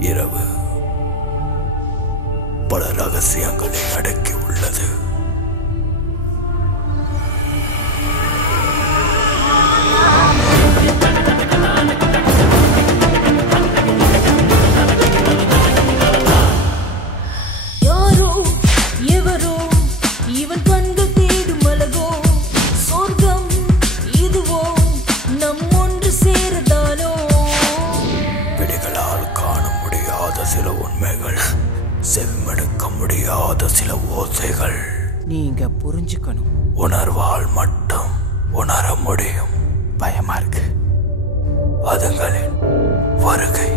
இரவு பல ரகசியங்களை அடக்கி உள்ளது. யாரோ எவரோ இவன் கண்கள் தேடும் அழகோ, சொர்க்கம் இதுவோ நம் ஒன்று சேரதானோ. விழிகளால் காண முடியாத சில உண்மைகள், செவிமடுக்க முடியாத சில ஓசைகள் நீங்க புரிஞ்சுக்கணும். உணர்வால் மட்டும் உணர முடியும். பயமா இருக்கு. அதுகளின் வருகை